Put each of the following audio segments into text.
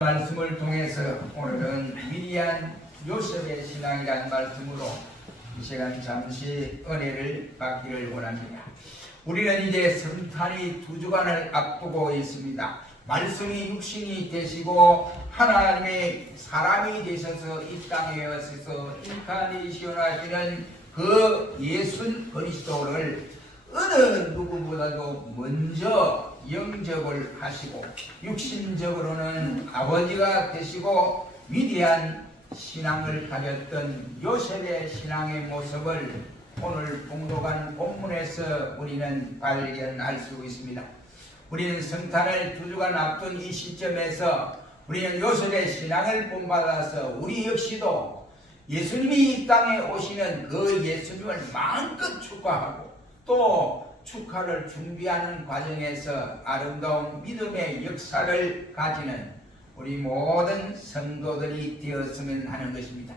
말씀을 통해서 오늘은 위대한 요셉의 신앙이라는 말씀으로 이 시간 잠시 은혜를 받기를 원합니다. 우리는 이제 성탄이 2주간을 앞두고 있습니다. 말씀이 육신이 되시고 하나님의 사람이 되셔서 이 땅에 오셔서 인카네이션 하시는 그 예수 그리스도를 어느 누구보다도 먼저 영접을 하시고 육신적으로는 아버지가 되시고 위대한 신앙을 가졌던 요셉의 신앙의 모습을 오늘 봉독한 본문에서 우리는 발견할 수 있습니다. 우리는 성탄을 2주간 앞둔 이 시점에서 우리는 요셉의 신앙을 본받아서 우리 역시도 예수님이 이 땅에 오시는 그 예수님을 마음껏 축하하고 또 축하를 준비하는 과정에서 아름다운 믿음의 역사를 가지는 우리 모든 성도들이 되었으면 하는 것입니다.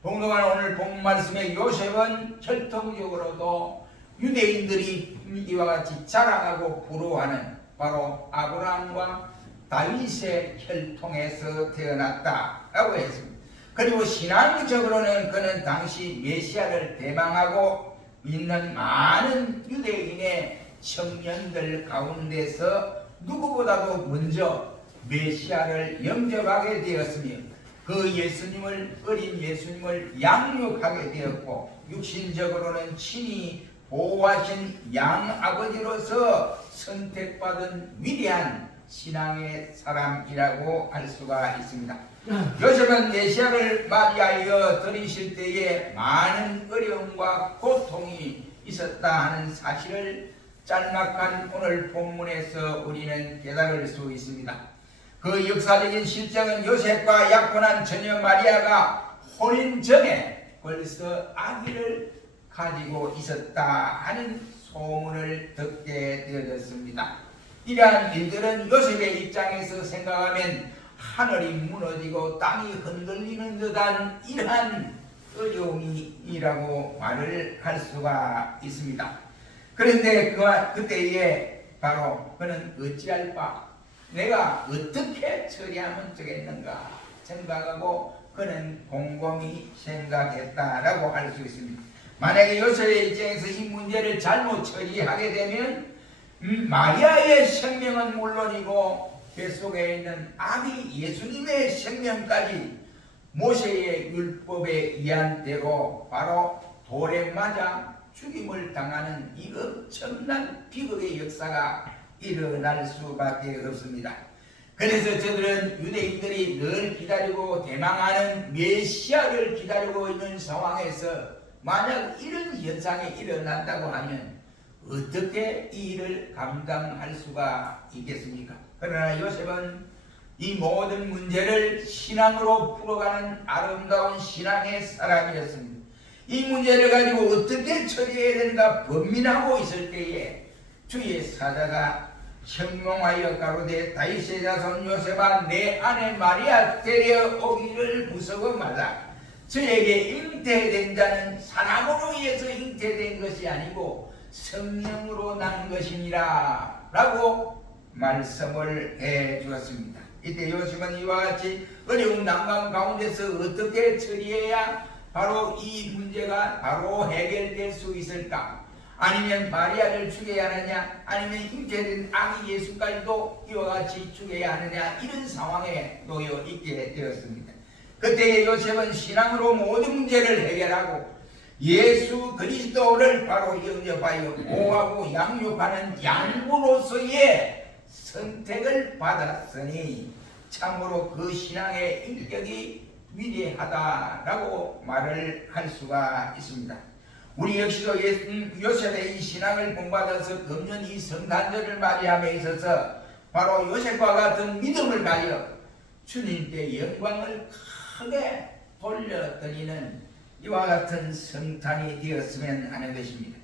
봉독한 오늘 본 말씀의 요셉은 혈통적으로도 유대인들이 이와 같이 자랑하고 부러워하는 바로 아브라함과 다윗의 혈통에서 태어났다라고 했습니다. 그리고 신앙적으로는 그는 당시 메시아를 대망하고 있는 많은 유대인의 청년들 가운데서 누구보다도 먼저 메시아를 영접하게 되었으며 그 예수님을 어린 예수님을 양육하게 되었고 육신적으로는 친히 보호하신 양아버지로서 선택받은 위대한 신앙의 사람이라고 할 수가 있습니다. 요셉은 메시아를 맞이하여 들이실 때에 많은 어려움과 고통이 있었다 하는 사실을 짤막한 오늘 본문에서 우리는 깨달을 수 있습니다. 그 역사적인 실정은 요셉과 약혼한 처녀 마리아가 혼인 전에 벌써 아기를 가지고 있었다 하는 소문을 듣게 되어졌습니다. 이러한 일들은 요셉의 입장에서 생각하면 하늘이 무너지고 땅이 흔들리는 듯한 이러한 어려움이라고 말을 할 수가 있습니다. 그런데 그때에 바로 그는 어찌할 바 내가 어떻게 처리하면 되겠는가 생각하고 그는 곰곰이 생각했다라고 할 수 있습니다. 만약에 요셉의 입장에서 이 문제를 잘못 처리하게 되면 마리아의 생명은 물론이고 뱃속에 있는 아기 예수님의 생명까지 모세의 율법에 의한 대로 바로 돌에 맞아 죽임을 당하는 이 엄청난 비극의 역사가 일어날 수밖에 없습니다. 그래서 저들은 유대인들이 늘 기다리고 대망하는 메시아를 기다리고 있는 상황에서 만약 이런 현상이 일어난다고 하면 어떻게 이 일을 감당할 수가 있겠습니까? 그러나 요셉은 이 모든 문제를 신앙으로 풀어가는 아름다운 신앙의 사람이었습니다. 이 문제를 가지고 어떻게 처리해야 되는가 고민하고 있을 때에 주의 사자가 현몽하여 가로되 다윗의 자손 요셉아 내 아내 마리아 데려오기를 무서워 말라. 저에게 잉태된 자는 사람으로 인해서 잉태된 것이 아니고 성령으로 난 것이니라 라고 말씀을 해 주었습니다. 이때 요셉은 이와 같이 어려운 난관 가운데서 어떻게 처리해야 바로 이 문제가 바로 해결될 수 있을까? 아니면 마리아를 죽여야 하느냐? 아니면 잉태된 아기 예수까지도 이와 같이 죽여야 하느냐? 이런 상황에 놓여 있게 되었습니다. 그때 요셉은 신앙으로 모든 문제를 해결하고 예수 그리스도를 바로 영접하여 보호하고 양육하는 양부로서의 선택을 받았으니 참으로 그 신앙의 인격이 위대하다라고 말을 할 수가 있습니다. 우리 역시도 요셉의 이 신앙을 본받아서 금년 이 성탄절을 맞이함에 있어서 바로 요셉과 같은 믿음을 가져 주님께 영광을 크게 돌려드리는 이와 같은 성탄이 되었으면 하는 것입니다.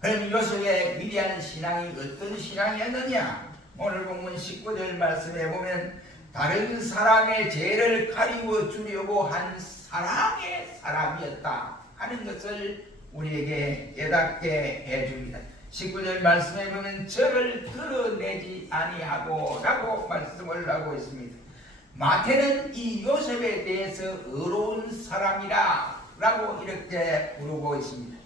그럼 요셉의 위대한 신앙이 어떤 신앙이었느냐? 오늘 본문 19절 말씀에 보면 다른 사람의 죄를 가리워 주려고 한 사랑의 사람이었다 하는 것을 우리에게 깨닫게 해줍니다. 19절 말씀에 보면 저를 드러내지 아니하고 라고 말씀을 하고 있습니다. 마태는 이 요셉에 대해서 의로운 사람이라 라고 이렇게 부르고 있습니다.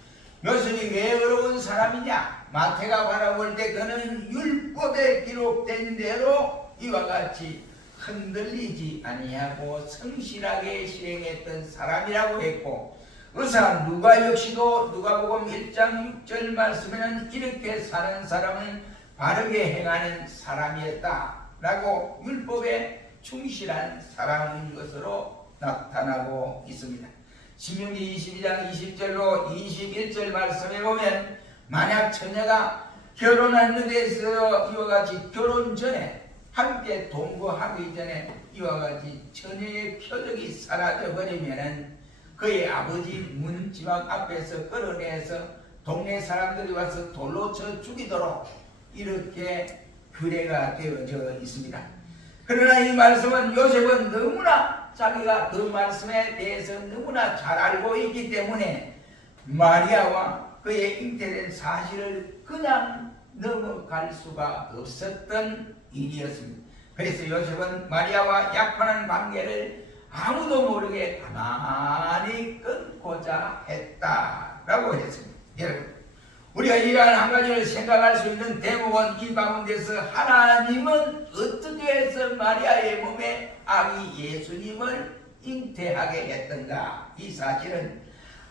요셉이 왜 의로운 사람이냐? 마태가 바라볼 때 그는 율법에 기록된 대로 이와 같이 흔들리지 아니하고 성실하게 실행했던 사람이라고 했고, 의사 누가 역시도 누가복음 1장 6절 말씀에는 이렇게 사는 사람은 바르게 행하는 사람이었다 라고 율법에 충실한 사람인 것으로 나타나고 있습니다. 신명기 22장 20절로 21절 말씀에 보면, 만약 처녀가 결혼하는 데서 이와 같이 결혼 전에 함께 동거하기 전에 이와 같이 처녀의 표적이 사라져 버리면은 그의 아버지 문지방 앞에서 끌어내서 동네 사람들이 와서 돌로 쳐 죽이도록 이렇게 규례가 되어져 있습니다. 그러나 이 말씀은 요셉은 너무나 자기가 그 말씀에 대해서 너무나 잘 알고 있기 때문에 마리아와 그의 잉태된 사실을 그냥 넘어갈 수가 없었던 일이었습니다. 그래서 요셉은 마리아와 약혼한 관계를 아무도 모르게 가만히 끊고자 했다라고 했습니다. 여러분, 우리가 이러한 한 가지를 생각할 수 있는 대목은 이 가운데서 하나님은 어떻게 해서 마리아의 몸에 아기 예수님을 잉태하게 했던가. 이 사실은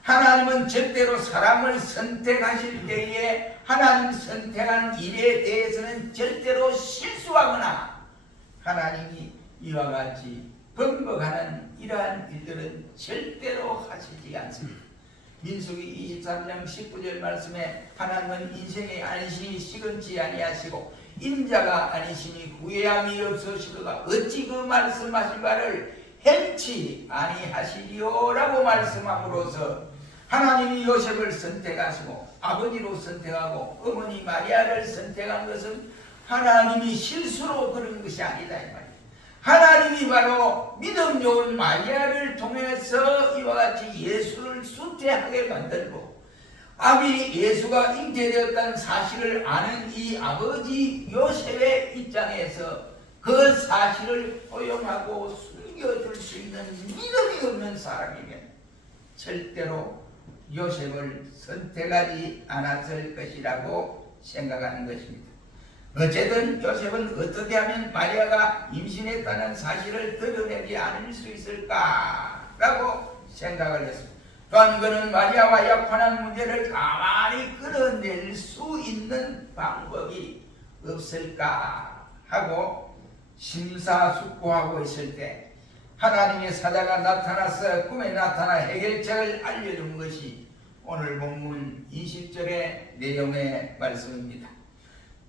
하나님은 절대로 사람을 선택하실 때에 하나님 선택한 일에 대해서는 절대로 실수하거나 하나님이 이와 같이 번복하는 이러한 일들은 절대로 하시지 않습니다. 민수기 23장 19절 말씀에 하나님은 인생의 안식이 시건치 아니하시고 인자가 아니시니 구애함이 없으시도다 어찌 그 말씀하신 바를 행치 아니하시리요 라고 말씀함으로써 하나님이 요셉을 선택하시고 아버지로 선택하고 어머니 마리아를 선택한 것은 하나님이 실수로 그런 것이 아니다 이 말이에요. 하나님이 바로 믿음 좋은 마리아를 통해서 이와 같이 예수를 수태하게 만들고 아기 예수가 잉태되었다는 사실을 아는 이 아버지 요셉의 입장에서 그 사실을 허용하고 숨겨줄 수 있는 믿음이 없는 사람이면 절대로 요셉을 선택하지 않았을 것이라고 생각하는 것입니다. 어쨌든 요셉은 어떻게 하면 마리아가 임신했다는 사실을 드러내지 않을 수 있을까라고 생각을 했습니다. 또한 그는 마리아와 약혼한 문제를 가만히 끌어낼 수 있는 방법이 없을까 하고 심사숙고하고 있을 때 하나님의 사자가 나타나서 꿈에 나타나 해결책을 알려준 것이 오늘 본문 20절의 내용의 말씀입니다.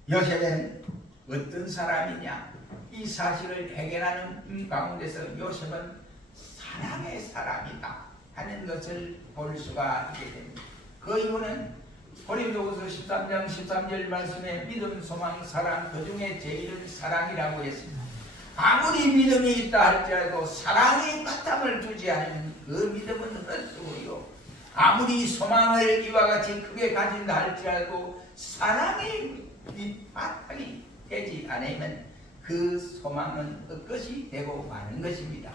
요셉은 어떤 사람이냐? 이 사실을 해결하는 가운데서 요셉은 사랑의 사람이다 하는 것을 볼 수가 있게 됩니다. 그 이유는 고린도후서 13장 13절 말씀에 믿음, 소망, 사랑 그 중에 제일은 사랑이라고 했습니다. 아무리 믿음이 있다 할지라도 사랑의 바탕을 두지 않으면 그 믿음은 헛수고요. 아무리 소망을 이와 같이 크게 가진다 할지라도 사랑의 바탕이 되지 않으면 그 소망은 헛것이 되고 마는 것입니다.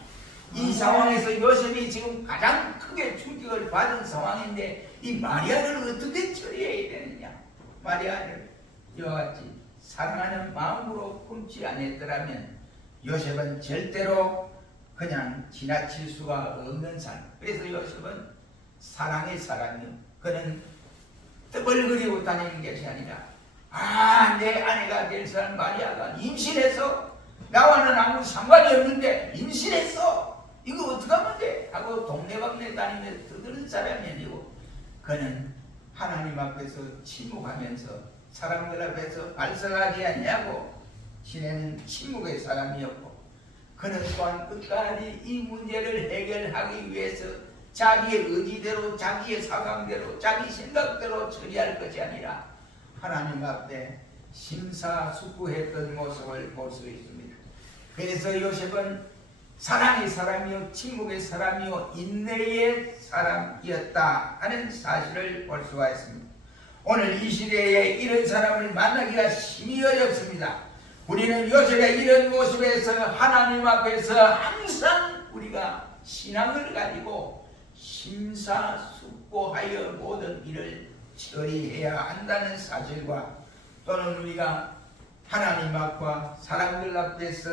이 상황에서 요셉이 지금 가장 크게 충격을 받은 상황인데 이 마리아를 어떻게 처리해야 되느냐? 마리아를 이와 같이 사랑하는 마음으로 품지 않았더라면 요셉은 절대로 그냥 지나칠 수가 없는 사람. 그래서 요셉은 사랑의 사람이요. 그는 떠벌거리고 다니는 것이 아니라 내 아내가 될 사람 마리아가 임신해서 나와는 아무 상관이 없는데 임신했어. 이거 어떡하면 돼? 하고 동네방네 다니면서 떠드는 사람이 아니고 그는 하나님 앞에서 침묵하면서 사람들 앞에서 발설하지 않냐고 지내는 침묵의 사람이었고 그는 또한 끝까지 이 문제를 해결하기 위해서 자기의 의지대로 자기의 사상대로 자기 생각대로 처리할 것이 아니라 하나님 앞에 심사숙고했던 모습을 볼 수 있습니다. 그래서 요셉은 사랑의 사람이요 침묵의 사람이요 인내의 사람이었다 하는 사실을 볼 수가 있습니다. 오늘 이 시대에 이런 사람을 만나기가 심히 어렵습니다. 우리는 요셉의 이런 모습에서 하나님 앞에서 항상 우리가 신앙을 가지고 심사숙고하여 모든 일을 처리해야 한다는 사실과, 또는 우리가 하나님 앞과 사람들 앞에서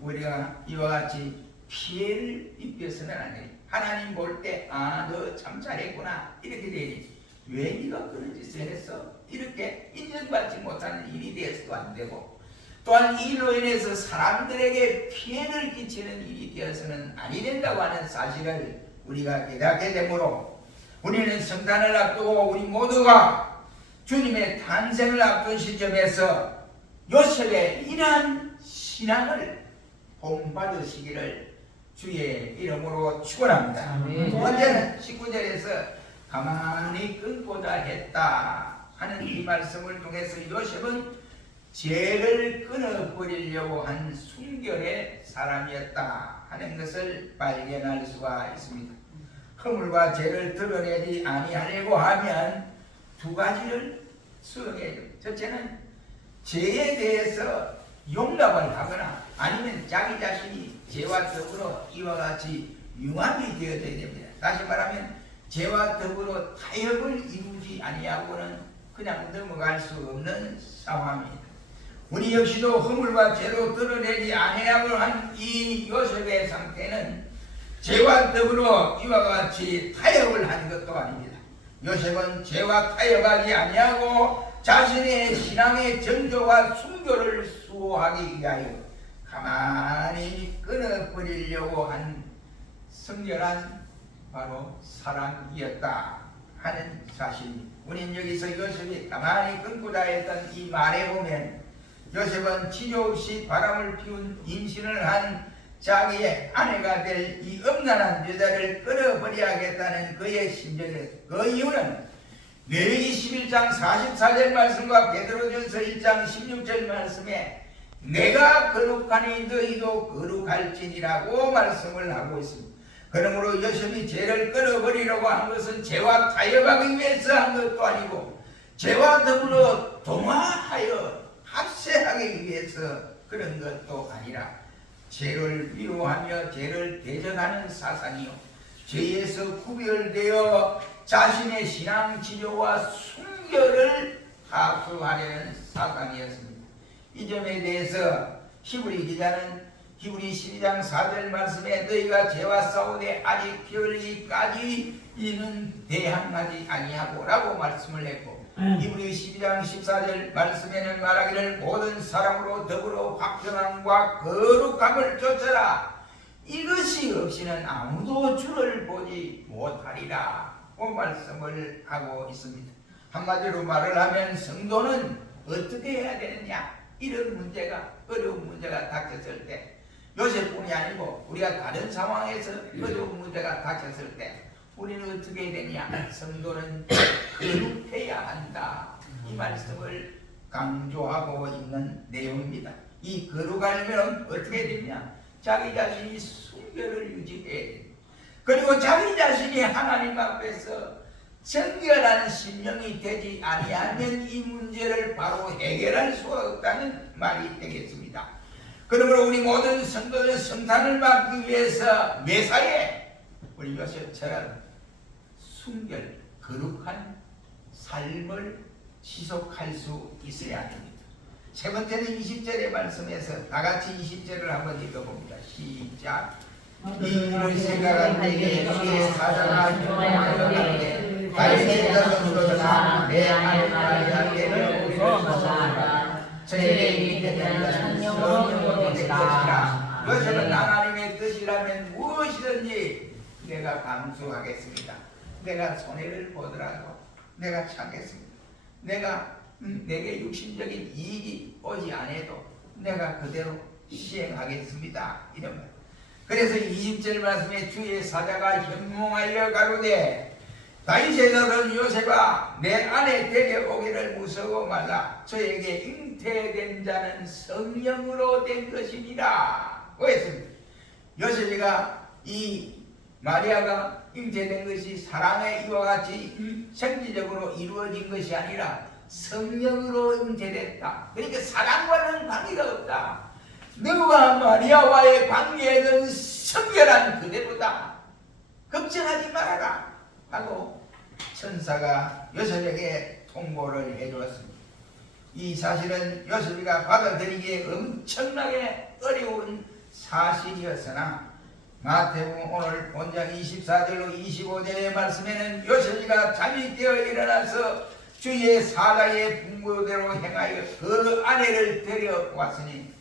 우리가 이와 같이 피해를 입혀서는 안 돼. 하나님 볼 때 너 참 잘했구나 이렇게 되니 왜 네가 그런 짓을 했어? 이렇게 인정받지 못하는 일이 되어서도 안 되고, 또한 이 일로 인해서 사람들에게 피해를 끼치는 일이 되어서는 아니 된다고 하는 사실을 우리가 깨닫게 되므로, 우리는 성탄을 앞두고 우리 모두가 주님의 탄생을 앞둔 시점에서 요셉의 이러한 신앙을 본받으시기를 주의 이름으로 축원합니다. 두 번째는 19절에서 가만히 끊고자 했다 하는 이 말씀을 통해서 요셉은 죄를 끊어버리려고 한 순결의 사람이었다 하는 것을 발견할 수가 있습니다. 허물과 죄를 드러내지 아니하려고 하면 두 가지를 수용해야 됩니다. 첫째는 죄에 대해서 용납을 하거나 아니면 자기 자신이 죄와 더불어 이와 같이 융합이 되어져야 됩니다. 다시 말하면 죄와 더불어 타협을 이루지 아니하고는 그냥 넘어갈 수 없는 상황입니다. 우리 역시도 허물과 죄로 드러내지 아니하고 한 이 요셉의 상태는 죄와 더불어 이와 같이 타협을 한 것도 아닙니다. 요셉은 죄와 타협하지 아니하고 자신의 신앙의 정조와 순교를 수호하기 위하여 가만히 끊어버리려고 한 성결한 바로 사랑이었다 하는 사실입니다. 우리는 여기서 요셉이 가만히 끊고자 했던 이 말에 보면, 요셉은 치료 없이 바람을 피운 임신을 한 자기의 아내가 될 이 음란한 여자를 끊어버려야겠다는 그의 심정이었습니다. 그 이유는 레위기 11장 44절 말씀과 베드로전서 1장 16절 말씀에 내가 거룩하니 너희도 거룩할지니라고 말씀을 하고 있습니다. 그러므로 요셉이 죄를 끊어버리려고 한 것은 죄와 타협하기 위해서 한 것도 아니고 죄와 더불어 동화하여 합세하기 위해서 그런 것도 아니라 죄를 미워하며 죄를 대적하는 사상이요, 죄에서 구별되어 자신의 신앙 지조와 순결을 하수하려는 사상이었습니다. 이 점에 대해서 히브리 기자는 히브리 12장 4절 말씀에 너희가 죄와 싸우되 아직 피흘리기까지 이는 대항하지 아니하고 라고 말씀을 했고, 히브리 12장 14절 말씀에는 말하기를 모든 사람으로 더불어 확정함과 거룩함을 쫓아라, 이것이 없이는 아무도 주를 보지 못하리라 고 말씀을 하고 있습니다. 한마디로 말을 하면 성도는 어떻게 해야 되느냐, 이런 문제가, 어려운 문제가 닥쳤을 때, 요셉뿐이 아니고 우리가 다른 상황에서 어려운 문제가 닥쳤을 때 우리는 어떻게 해야 되냐, 성도는 거룩해야 한다, 이 말씀을 강조하고 있는 내용입니다. 이 거룩하려면 어떻게 되냐, 자기 자신이 순결을 유지해야 됩니다. 그리고 자기 자신이 하나님 앞에서 정결한 심령이 되지 아니하면 이 문제를 바로 해결할 수가 없다는 말이 되겠습니다. 그러므로 우리 모든 성도들 성탄을 받기 위해서 매사에 우리 요셉처럼 순결, 거룩한 삶을 지속할 수 있어야 합니다. 세 번째는 20절의 말씀에서 다같이 20절을 한번 읽어봅니다. 시작. 이를 생각할 때에 주의 사자가 형통하여 다윗의 자손으로서 내 하나님의 때를 우리를 저에게 이르는 성령으로 될 것이라. 요셉은 하나님의 뜻이라면 무엇이든지 내가 감수하겠습니다. 내가 손해를 보더라도 내가 참겠습니다. 내게 육신적인 이익이 오지 않아도 내가 그대로 시행하겠습니다, 이런 말. 그래서 20절 말씀에 주의 사자가 현몽하여 가로되 다윗의 자손 요셉아 내 안에 데려오기를 무서워 말라. 저에게 잉태된 자는 성령으로 된 것이니라 고 했습니다. 요셉이가 이 마리아가 잉태된 것이 사랑의 이와 같이 생리적으로 이루어진 것이 아니라 성령으로 잉태됐다. 그러니까 사랑과는 관계가 없다. 너와 마리아와의 관계는 성결한 그대로다. 걱정하지 말아라 하고 천사가 요셉에게 통보를 해주었습니다. 이 사실은 요셉이가 받아들이기에 엄청나게 어려운 사실이었으나 마태복음 오늘 본장 24절로 25절의 말씀에는 요셉이가 잠이 깨어 일어나서 주의 사자의 분부대로 행하여 그 아내를 데려왔으니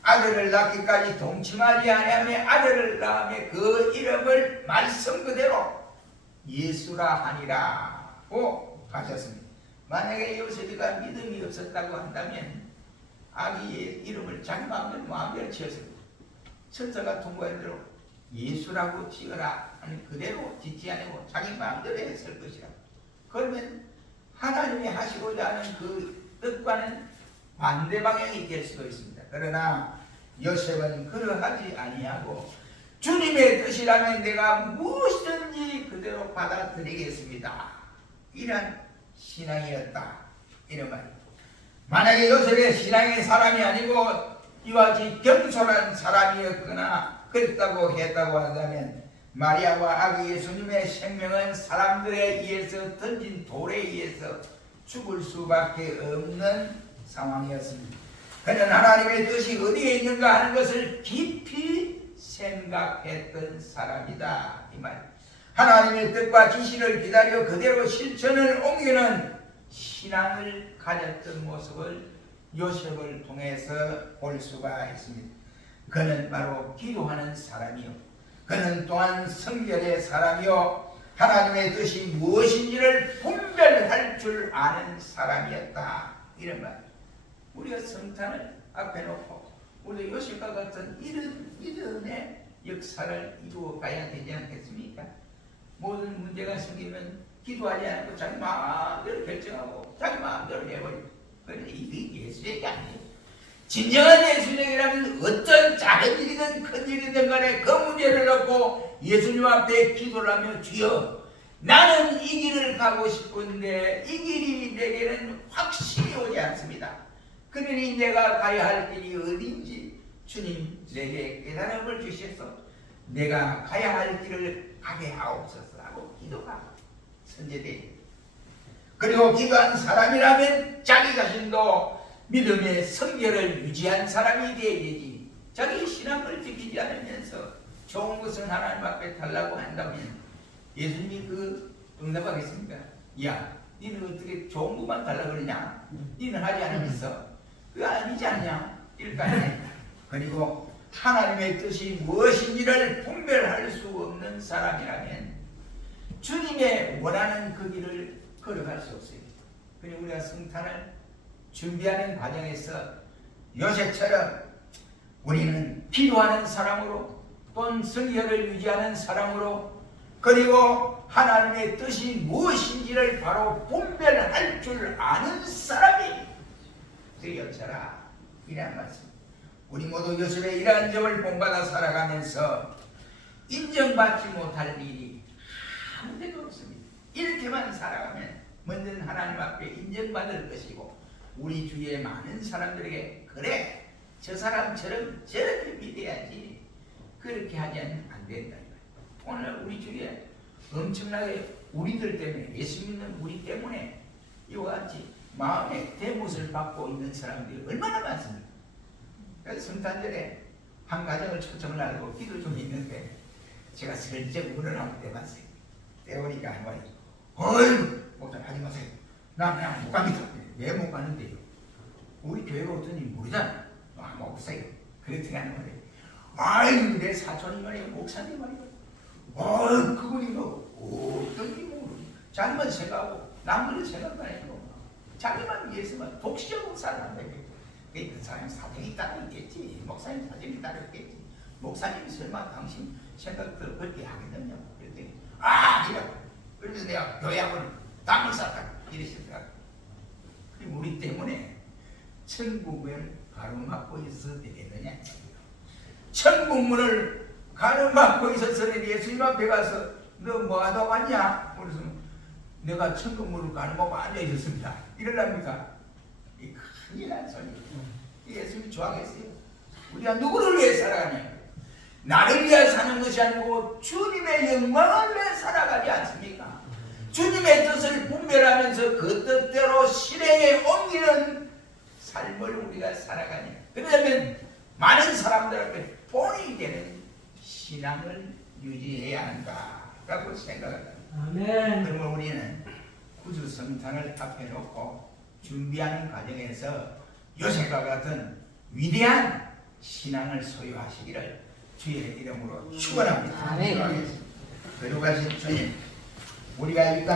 아들을 낳기까지 동침하지 아니하며 아들을 낳으며 그 이름을 말씀 그대로 예수라 하니라고 하셨습니다. 만약에 요셉이가 믿음이 없었다고 한다면 아기의 이름을 자기 마음대로 지었습니다. 천사가 통보한 대로 예수라고 지어라 하는 그대로 짓지 않고 자기 마음대로 했을 것이라. 그러면 하나님이 하시고자 하는 그 뜻과는 반대 방향이 될 수도 있습니다. 그러나 요셉은 그러하지 아니하고 주님의 뜻이라면 내가 무엇이든지 그대로 받아들이겠습니다. 이런 신앙이었다. 이런 말입니다. 만약에 요셉의 신앙의 사람이 아니고 이와 같이 겸손한 사람이었거나 그랬다고 했다고 한다면 마리아와 아기 예수님의 생명은 사람들에 의해서 던진 돌에 의해서 죽을 수밖에 없는 상황이었습니다. 그는 하나님의 뜻이 어디에 있는가 하는 것을 깊이 생각했던 사람이다. 이 말. 하나님의 뜻과 지시를 기다려 그대로 실천을 옮기는 신앙을 가졌던 모습을 요셉을 통해서 볼 수가 있습니다. 그는 바로 기도하는 사람이요, 그는 또한 성결의 사람이요, 하나님의 뜻이 무엇인지를 분별할 줄 아는 사람이었다. 이런 말. 우리가 성탄을 앞에 놓고 우리 요셉과 같은 이런 믿음의 역사를 이루어 가야 되지 않겠습니까? 모든 문제가 생기면 기도하지 않고 자기 마음대로 결정하고 자기 마음대로 해버리고, 그런데 이게 예수적이 아니에요. 진정한 예수적이라면 어떤 작은 일이든 큰 일이든 간에 그 문제를 놓고 예수님 앞에 기도를 하며 주여 나는 이 길을 가고 싶은데 이 길이 내게는 확실히 오지 않습니다. 그러니 내가 가야 할 길이 어딘지 주님 내게 깨달음을 주셔서 내가 가야 할 길을 가게 하옵소서 하고 기도가 선제되어, 그리고 기도한 사람이라면 자기 자신도 믿음의 성결을 유지한 사람이 되어야지. 자기 신앙을 지키지 않으면서 좋은 것은 하나님 앞에 달라고 한다면 예수님이 그 응답하겠습니까? 야, 너는 어떻게 좋은 것만 달라고 그러냐? 너는 하지 않으면서 그거 아니지 않냐? 이럴까 아니야. 그리고 하나님의 뜻이 무엇인지를 분별할 수 없는 사람이라면 주님의 원하는 그 길을 걸어갈 수 없어요. 그리고 우리가 성탄을 준비하는 과정에서 요셉처럼 우리는 기도하는 사람으로 또는 성결을 유지하는 사람으로 그리고 하나님의 뜻이 무엇인지를 바로 분별할 줄 아는 사람이 되어져라. 이란 말씀. 우리 모두 요셉의 이러한 점을 본받아 살아가면서 인정받지 못할 일이 아무데도 없습니다. 이렇게만 살아가면 먼저는 하나님 앞에 인정받을 것이고 우리 주위에 많은 사람들에게 그래 저 사람처럼 저렇게 믿어야지, 그렇게 하지 않으면 안 된다. 오늘 우리 주위에 엄청나게 우리들 때문에, 예수 믿는 우리 때문에 이와 같이 마음의 대못을 받고 있는 사람들이 얼마나 많습니까? 그래서 성탄절에 한 가정을 초청을 하고 기도 좀 있는데 제가 슬쩍 문을 한번 떼봤어요. 떼보니까 한 말이 어이 목사님 하지 마세요. 나 그냥 못 갑니다. 왜 못 가는데요? 우리 교회가 어떤지 모르잖아. 아, 목사요. 그렇게 하는 말이에요. 아유, 내 사촌이 말이에요. 목사님 말이에요. 그분이 뭐 어떤지 모르지. 자기만 생각하고 남들은 생각도 안 해요. 자기만 위해서만 독시적으로 살아간다. 그 사람이 사정이 따로 있겠지. 목사님 사정이 따로 있겠지. 목사님이 설마 당신 생각대로 그렇게 하겠느냐. 그랬더니 그래. 그래서 내가 교회하고는 땅을 쌌다. 이러시더라고. 우리 때문에 천국을 가로막고 있어도 되겠느냐. 천국문을 가로막고 있어서는 예수님 앞에 가서 너 뭐하다 왔냐? 그래서 내가 천국문을 가늠하고 앉아있었습니다. 이럴랍니까? 이 큰일난 소리. 예수님이 좋아하겠어요? 우리가 누구를 위해 살아가냐? 나를 위해 사는 것이 아니고 주님의 영광을 위해 살아가지 않습니까? 주님의 뜻을 분별하면서 그 뜻대로 실행에 옮기는 삶을 우리가 살아가냐? 그러려면 많은 사람들 앞에 본이 되는 신앙을 유지해야 한다라고 생각합니다. 아멘. 그러면 우리는 구주 성탄을 앞에 놓고 준비하는 과정에서 요셉과 같은 위대한 신앙을 소유하시기를 주의 이름으로 축원합니다. 아멘. 거룩하신 주님, 우리가 이 땅